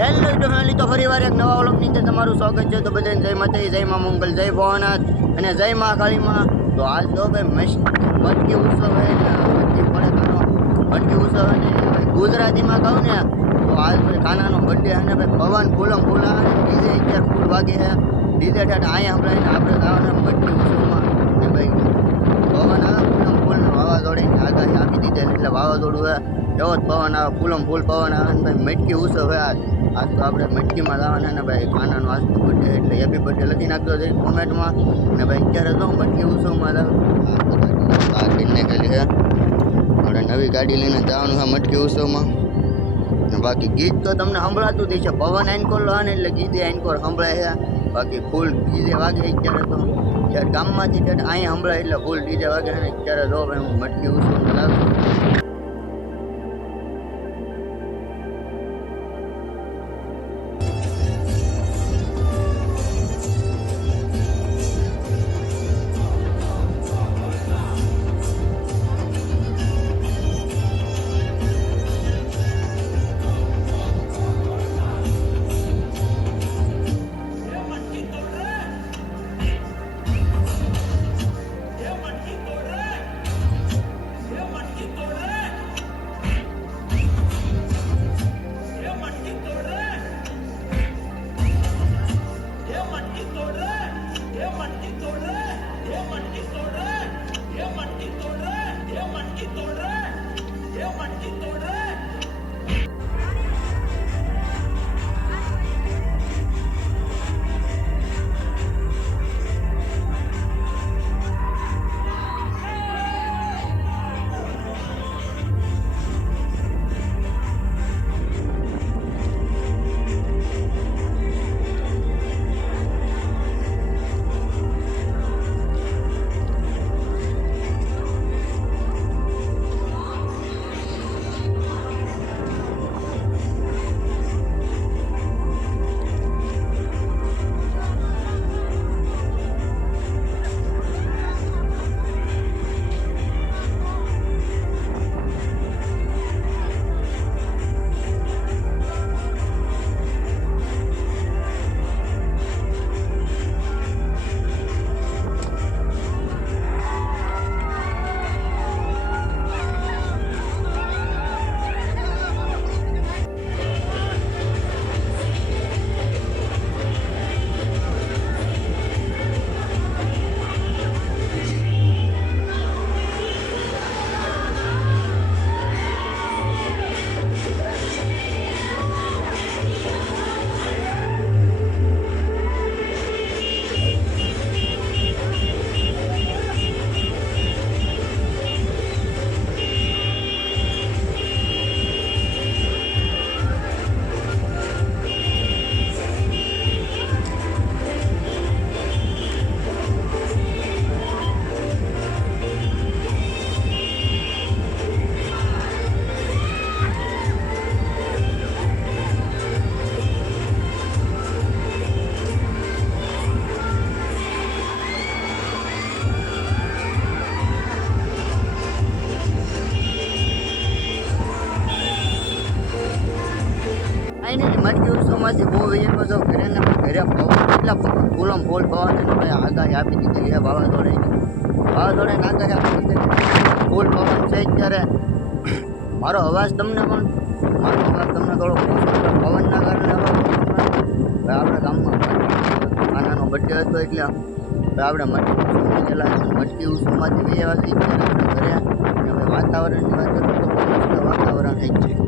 Hello તો family, તો ફરીવાર એક નવા વ્લોગની અંદર તમારું સ્વાગત છે. તો બધાને જય માતાજી, જય મા મંગલ, જય ભવનાથ અને જય મા કાળીમાં. તો આજ તો ભાઈ મટકી ઉત્સવ હે ને મટકી પડે મટકી ઉત્સવ અને ગુજરાતીમાં કહું ને તો આજ ભાઈ કાનાનો બર્થડે અને ભાઈ પવન ફૂલમ ફૂલા ડીજે અત્યારે ફૂલ વાગે છે. ડીજે ઠેઠ અહીંયા સંભળાઈને આપણે જવાના મટકી ઉત્સવમાં ને ભાઈ પવન આવે ફૂલમ ફૂલ ને વાવાઝોડાની આગાહી આપી દીધેલી એટલે વાવાઝોડું હે એવો જ પવન આવે ફૂલમ ફૂલ પવન આવે ને ભાઈ મટકી ઉત્સવ હે આજ તો આપણે મટકીમાં જવાના ને ભાઈ કાનાનો આજ તો બર્થડે એટલે હેપી બર્થડે લખી નાખજો છે કોમેન્ટમાં. ને ભાઈ અત્યારે તો મટકી ઉત્સવમાં ગાડી નીકળી છે આપણે નવી ગાડી લઈને જવાનું છે મટકી ઉત્સવમાં. ને બાકી ગીત તો તમને સંભળાતું જ છે, પવન આઈનકોર લો ને એટલે ગીતે આઈનકોર સંભળાય છે. બાકી ફૂલ ડીજે વાગે અત્યારે તો જ્યારે ગામમાંથી અહીંયા સંભળાય એટલે ફૂલ ડીજે વાગે ને અત્યારે જો ભાઈ હું મટકી ઉત્સવમાં લાવું. મટકી ઉત્સવમાંથી બહુ વિજય તો ઘરે ને ઘરે એટલા ફૂલમ ફૂલ પવન અને ભાઈ આગાહી આપી દીધી છે વાવાઝોડાની આગાહી આપી દીધી ફૂલ પવન છે. અત્યારે મારો અવાજ તમને થોડો પવનના કારણે આપણા ગામમાં નાનાનો બર્થડે હતો એટલે આપણે મટકી ઉત્સવમાંથી વિજયવાસી ઘરે હવે વાતાવરણની વાત કરું તો મસ્ત વાતાવરણ થઈ ગયું,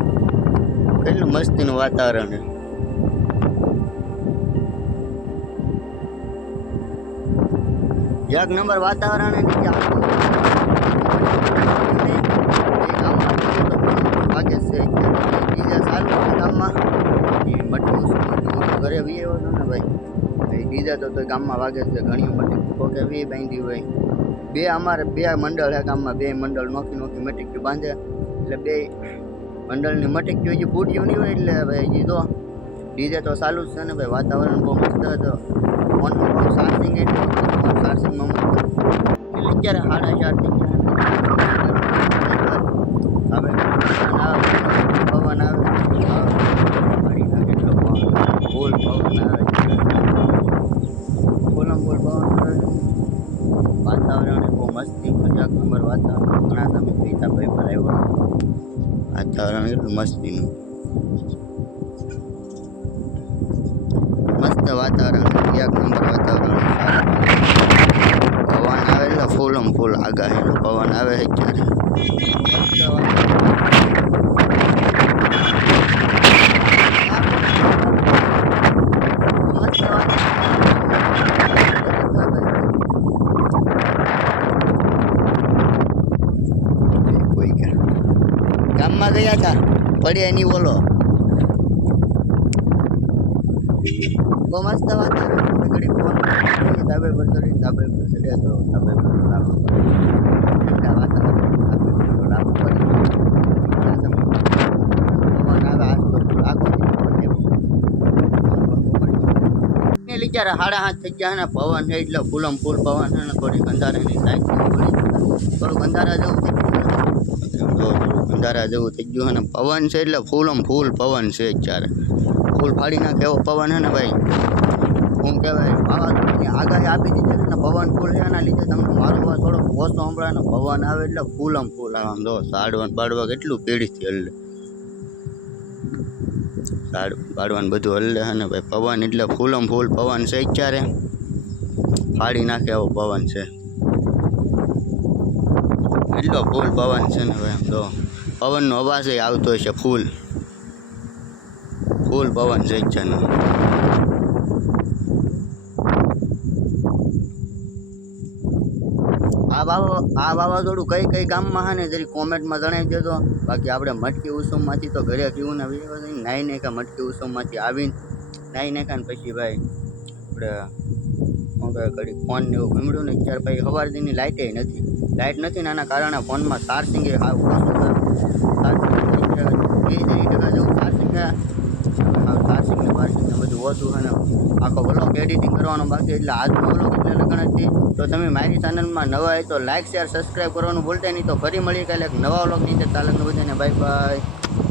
કેટલું મસ્તીનું વાતાવરણ છે. એક નંબર વાતાવરણ વાગે છે બીજા સારું છે ગામમાં મટકી ઘરે વી આવ્યો હતો ને ભાઈ બીજા તો ગામમાં વાગે છે ઘણી મટકી કે વી બાંધી હોય. બે મંડળ છે ગામમાં, બે મંડળ નોખી મટકી બાંધે એટલે બે મંડળની મટકી હજી ફૂટ્યું નહીં હોય એટલે ભાઈ હજી તો ડીજે તો ચાલુ જ છે ને ભાઈ. વાતાવરણ બહુ મસ્ત હતો. ફોનમાં બહુ ચાર્જિંગ ચાર્જિંગમાં અત્યારે 4:30 હવે પવન આવે મારી નાખે એટલો બહુ મસ્તી એક નંબર વાતાવરણ ઘણા તમે પીતા ભાઈ પર આવ્યો વાતાવરણ એટલું મસ્તીનું મસ્ત વાતાવરણ એક નંબર વાતાવરણ પવન આવે એટલે ફૂલ આગાહીનો પવન આવે છે ત્યારે ગામમાં ગયા હતા પડ્યા એની બોલો બહુ મસ્ત વાતાવરણ ઘડી ફોન ધાબે પર ચડ્યા તો ધાબે પર લાગુ ઠંડા વાતાવરણ ધાબે પર લાગુ પવન આવે આજ તો આખો લીધા 7:30 થઈ ગયા ને પવન છે એટલે ફૂલમ ફૂલ પવન છે ને થોડીક અંધારાની સાઈડ થોડુંક અંધારા જેવું થઈ ગયું અંધારા જેવું થઈ ગયું અને પવન છે એટલે ફૂલમ ફૂલ પવન છે અત્યારે ફૂલ ફાડી નાખે એવો પવન છે ને ભાઈ શું કહેવાય વાવાઝોડાની આગાહી આપી દીધી ને પવન ફૂલ છે એના લીધે તમને મારો અવાજ થોડોક ઓછો સંભળાય ને પવન આવે એટલે ફૂલમ ફૂલ આમ જો સાડવન બાડવા કેટલું પેઢીથી હલ્લે બાળવાનું બધું હલ્લે છે ને ભાઈ પવન એટલે ફૂલમ ફૂલ પવન છે અત્યારે ફાડી નાખે એવો પવન છે એટલો ફૂલ પવન છે ને ભાઈ આમ તો પવનનો અવાજ આવતો હશે ફૂલ પવન છે અત્યારનો આ વાવાઝોડું કઈ ગામમાં છે ને જરી કોમેન્ટમાં જણાવી દેજો બાકી આપણે મટકી ઉત્સવમાંથી તો ઘરે પીવું ને નાઈ નાખ્યા મટકી ઉત્સવમાંથી આવીને નાઈ નાખ્યા ને પછી ભાઈ આપણે ઘડી ફોન ને એવું ઘૂમડ્યું ને ત્યારે ભાઈ સવારથી લાઇટે નથી ને આના કારણે ફોનમાં ચાર્જિંગ હાવ ટકા જેવું ચાર્જિંગ ચાર્જિંગ ને બધું ઓછું છે ને આખો વ્લોગ એડિટિંગ કરવાનો બાકી એટલે આજનો વ્લોગ એટલે લગન હતી તો તમે મારી ચેનલમાં નવા હોય તો લાઇક શેર સબસ્ક્રાઈબ કરવાનું ભૂલતા નહીં તો ફરી મળીએ કાલે એક નવા વ્લોગની અંદર ચાલકનું બધાને બાય બાય